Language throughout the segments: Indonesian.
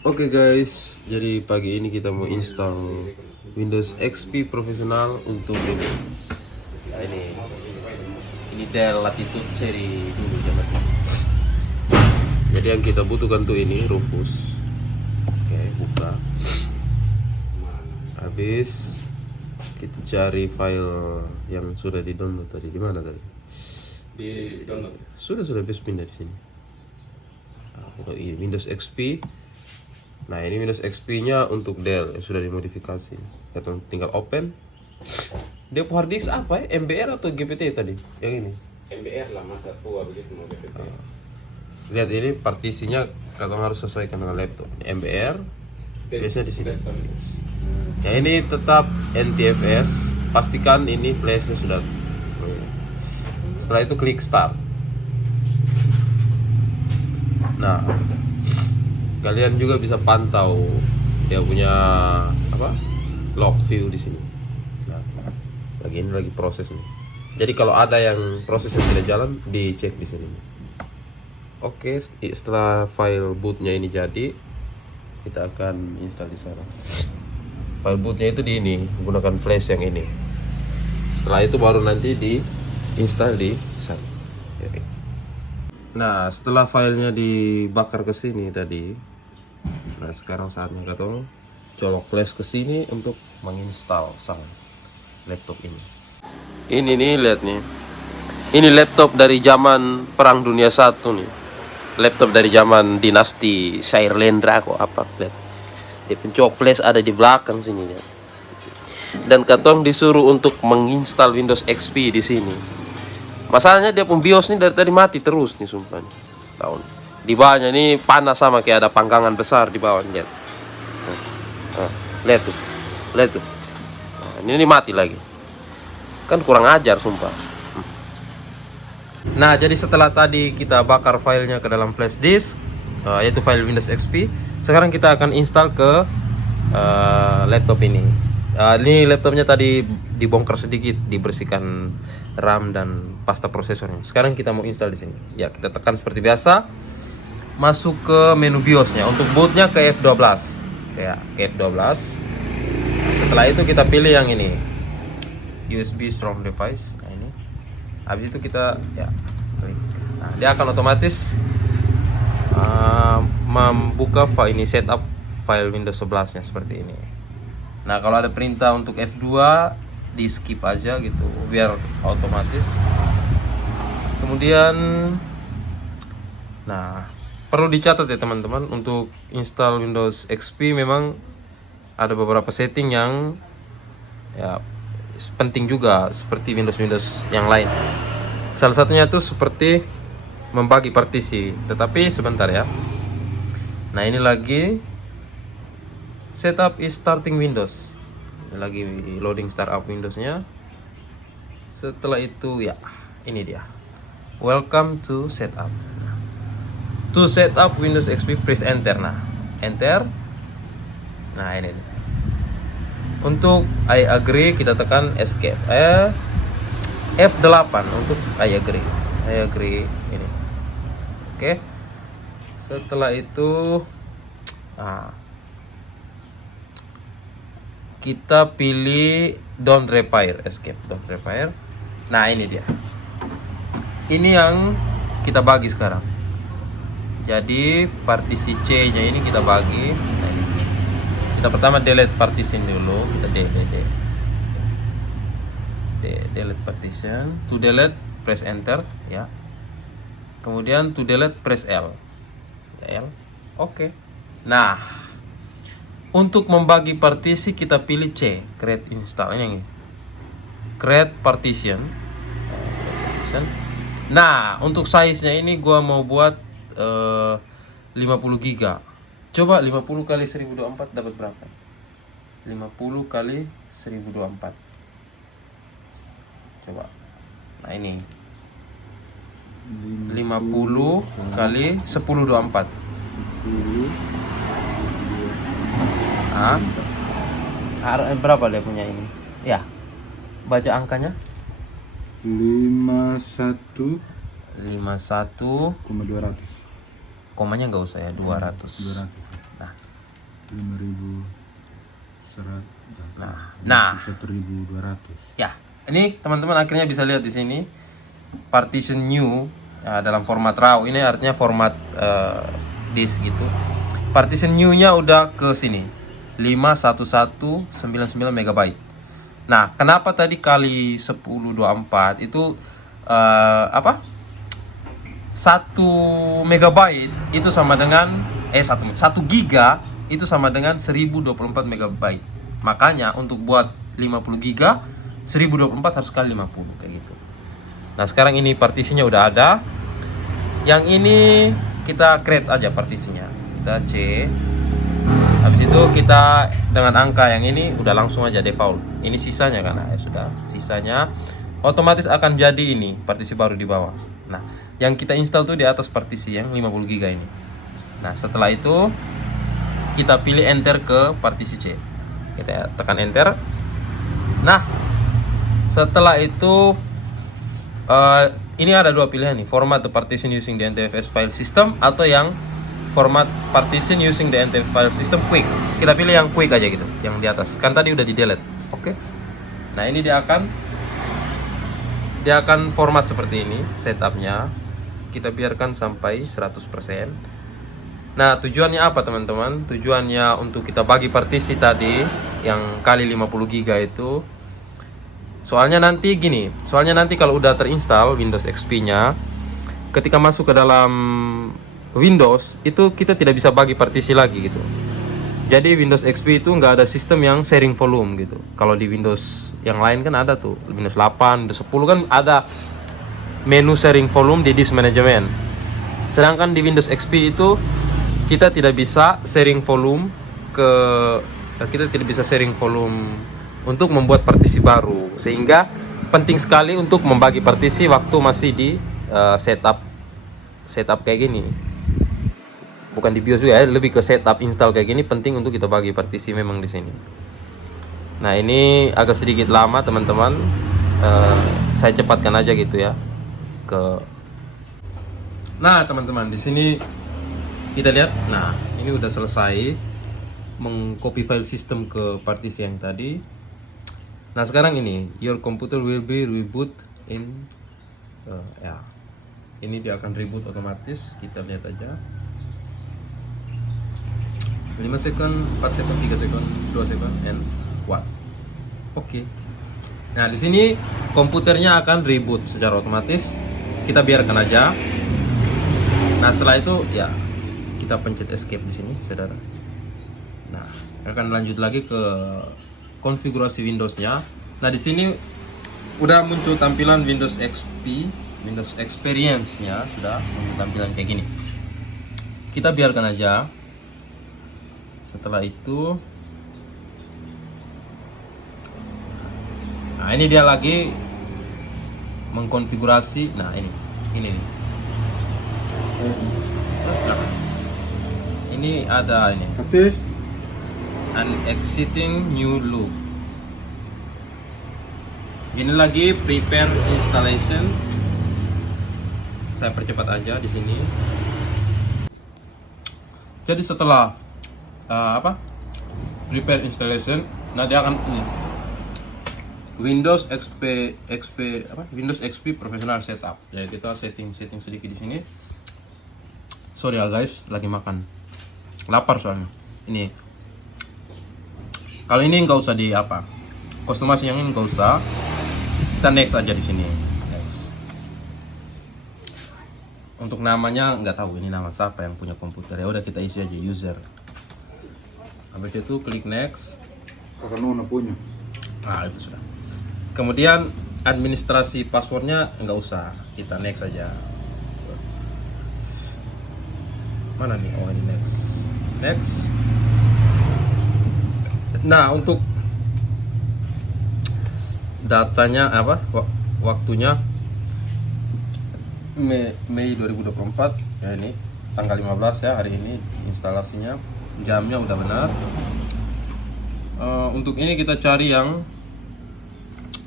Oke guys, jadi pagi ini kita mau install Windows XP profesional untuk ini. Nah, ini Dell Latitude seri dulu zaman ini. Jadi yang kita butuhkan tuh ini Rufus. Oke, buka. Habis kita cari file yang sudah di download tadi. Di mana tadi? Di download. Sudah best pindah di sini. Nah, ini Windows XP. Nah, ini Windows XP-nya untuk Dell yang sudah dimodifikasi. Kita tinggal open. Dia hard disk apa ya? MBR atau GPT tadi? Yang ini. MBR lah, masa tua begitu mau GPT. Lihat ini partisinya kita harus sesuaikan dengan laptop. MBR biasanya di sini. Yang ini tetap NTFS. Pastikan ini flashnya sudah. Setelah itu klik start. Nah, kalian juga bisa pantau dia punya apa log view di sini. Nah, lagi proses nih. Jadi kalau ada yang prosesnya tidak jalan, dicek di sini. Oke, setelah file bootnya ini jadi, kita akan install di sana. File bootnya itu di ini, menggunakan flash yang ini. Setelah itu baru nanti diinstal di sana. Nah, setelah filenya dibakar ke sini tadi, nah sekarang saatnya kita colok flash ke sini untuk menginstal sang laptop ini. Ini nih, lihat nih. Ini laptop dari zaman Perang Dunia I nih. Laptop dari zaman dinasti Sairlendra kok apa, lihat. Dia pencok flash ada di belakang sini, lihat. Dan katong disuruh untuk menginstal Windows XP di sini. Masalahnya dia pun BIOS nih dari tadi mati terus nih, sumpah nih. Tahun di bawahnya ini panas sama kayak ada panggangan besar di bawah, lihat. Lihat tuh. Nah, ini mati lagi. Kan kurang ajar sumpah. Nah, jadi setelah tadi kita bakar filenya ke dalam flash disk, yaitu file Windows XP, sekarang kita akan install ke laptop ini. Ini laptopnya tadi dibongkar sedikit, dibersihkan RAM dan pasta prosesornya. Sekarang kita mau install di sini. Ya, kita tekan seperti biasa. Masuk ke menu BIOS-nya. Untuk bootnya ke F12. Ya, ke F12. Nah, setelah itu kita pilih yang ini. USB strong device. Nah, ini. Habis itu kita klik. Nah, dia akan otomatis membuka file ini, setup file Windows 11-nya seperti ini. Nah, kalau ada perintah untuk F2 di skip aja gitu biar otomatis. Kemudian nah, perlu dicatat ya teman-teman, untuk install Windows XP memang ada beberapa setting yang penting juga seperti Windows yang lain. Salah satunya tuh seperti membagi partisi, tetapi sebentar ya. Nah, ini lagi setup is starting Windows. Ini lagi loading startup Windowsnya. Setelah itu ini dia. Welcome to setup. To setup Windows XP press enter. Nah, enter. Nah, ini. Untuk I agree kita tekan escape. F8 untuk I agree. I agree ini. Oke. Setelah itu kita pilih don't repair, escape, don't repair. Nah, ini dia. Ini yang kita bagi sekarang. Jadi partisi C-nya ini kita bagi. Nah, ini. Kita pertama delete partition dulu, kita delete partition. To delete press enter ya. Kemudian to delete press L. Oke. Nah, untuk membagi partisi kita pilih C, create install ini. Create partition. Nah, untuk size-nya ini gua mau buat 50 giga. Coba 50 kali 1024 dapat berapa? 50 kali 1024. Coba. Nah, ini 50 kali 1024. Berapa dia punya ini? Ya, baca angkanya 51,200. komanya nggak usah ya, 200. Nah, Nah, 1.200. ya, ini teman-teman akhirnya bisa lihat di sini partition new ya, dalam format RAW. Ini artinya format disk gitu. Partition new-nya udah ke sini 51199 MB. Nah, kenapa tadi kali 1024 itu 1 megabyte itu sama dengan 1 giga itu sama dengan 1024 megabyte. Makanya untuk buat 50 giga 1024 harus kali 50 kayak gitu. Nah, sekarang ini partisinya udah ada. Yang ini kita create aja partisinya. Kita C. Habis itu kita dengan angka yang ini udah langsung aja default. Ini sisanya kan, ya sudah. Sisanya otomatis akan jadi ini partisi baru di bawah. Nah, yang kita install tuh di atas partisi yang 50 giga ini. Nah, setelah itu kita pilih enter ke partisi C. Kita tekan enter. Nah, setelah itu ini ada dua pilihan nih, format the partition using the NTFS file system atau yang format partition using the NTFS file system quick. Kita pilih yang quick aja gitu, yang di atas. Kan tadi udah di delete. Oke. Nah, ini dia akan format seperti ini setupnya. Kita biarkan sampai 100%. Nah, tujuannya apa teman-teman? Tujuannya untuk kita bagi partisi tadi yang kali 50 giga itu. Soalnya nanti kalau udah terinstall Windows XP-nya, ketika masuk ke dalam Windows itu kita tidak bisa bagi partisi lagi gitu. Jadi Windows XP itu nggak ada sistem yang sharing volume gitu. Kalau di Windows yang lain kan ada tuh, Windows 8, Windows 10 kan ada menu sharing volume di disk management. Sedangkan di Windows XP itu kita tidak bisa sharing volume untuk membuat partisi baru, sehingga penting sekali untuk membagi partisi waktu masih di setup kayak gini. Bukan di BIOS juga ya, lebih ke setup install kayak gini penting untuk kita bagi partisi memang di sini. Nah, ini agak sedikit lama teman-teman. Saya cepatkan aja gitu ya. Nah, teman-teman, di sini kita lihat. Nah, ini udah selesai mengcopy file system ke partisi yang tadi. Nah, sekarang ini your computer will be reboot in ya. Ini dia akan reboot otomatis. Kita lihat aja. 5 second, 4 second, 3 second, 2 second, and 1. Oke. Nah, di sini komputernya akan reboot secara otomatis. Kita biarkan aja. Nah, setelah itu ya kita pencet escape di sini, saudara. Nah, akan lanjut lagi ke konfigurasi Windows-nya. Nah, di sini udah muncul tampilan Windows XP, Windows Experience-nya sudah muncul tampilan kayak gini. Kita biarkan aja. Setelah itu, nah ini dia lagi mengkonfigurasi. Nah, ini nih. Ini ada ini. An exiting new loop. Ini lagi prepare installation. Saya percepat aja di sini. Jadi setelah prepare installation, nah dia akan Windows XP Professional Setup. Jadi kita setting sedikit di sini. Sorry ya guys, lagi makan. Lapar soalnya. Ini. Kalau ini nggak usah kostumasi yang ini nggak usah. Kita next aja di sini. Next. Untuk namanya nggak tahu ini nama siapa yang punya komputer, ya udah kita isi aja user. Habis itu klik next. Kakak Nona punya. Nah, itu sudah. Kemudian administrasi passwordnya nggak usah, kita next aja. Mana nih? Oh, ini next. Nah, untuk datanya waktunya Mei 2024 ya, ini tanggal 15 ya hari ini instalasinya, jamnya udah benar. Untuk ini kita cari yang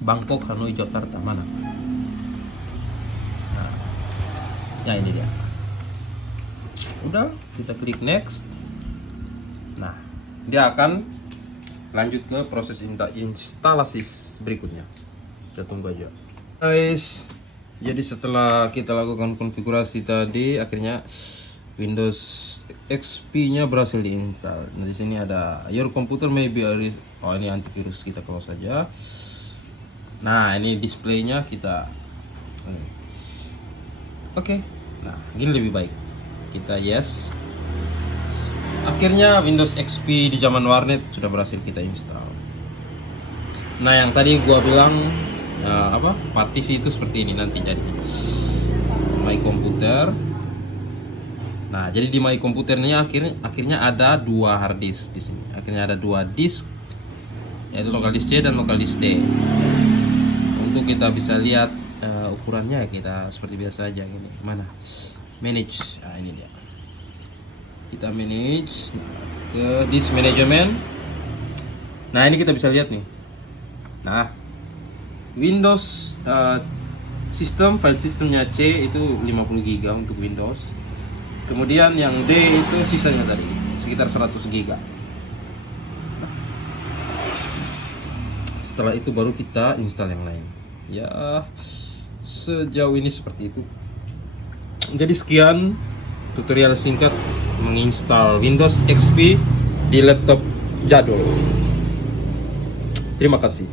Bangkok, Hanoi, Jakarta mana? Nah, ya ini dia. Udah, kita klik next. Nah, dia akan lanjut ke proses instalasi berikutnya. Kita tunggu aja guys. Jadi setelah kita lakukan konfigurasi tadi, akhirnya Windows XP nya berhasil diinstal. Nah di sini ada your computer maybe oh ini antivirus, kita close saja. Nah ini displaynya kita oke. Nah gini lebih baik, kita yes. Akhirnya Windows XP di zaman warnet sudah berhasil kita install. Nah yang tadi gua bilang partisi itu seperti ini nanti jadi my computer. Nah jadi di my computer ini akhirnya ada dua hard disk di sini. Akhirnya ada dua disk, yaitu local disk C dan local disk D. Untuk kita bisa lihat ukurannya, kita seperti biasa aja gini. Mana manage, nah ini dia. Kita manage ke disk management. Nah ini kita bisa lihat nih. Nah Windows file sistemnya C itu 50 GB untuk Windows. Kemudian yang D itu sisanya tadi sekitar 100 GB. Setelah itu baru kita install yang lain. Ya sejauh ini seperti itu. Jadi sekian tutorial singkat menginstal Windows XP di laptop jadul. Terima kasih.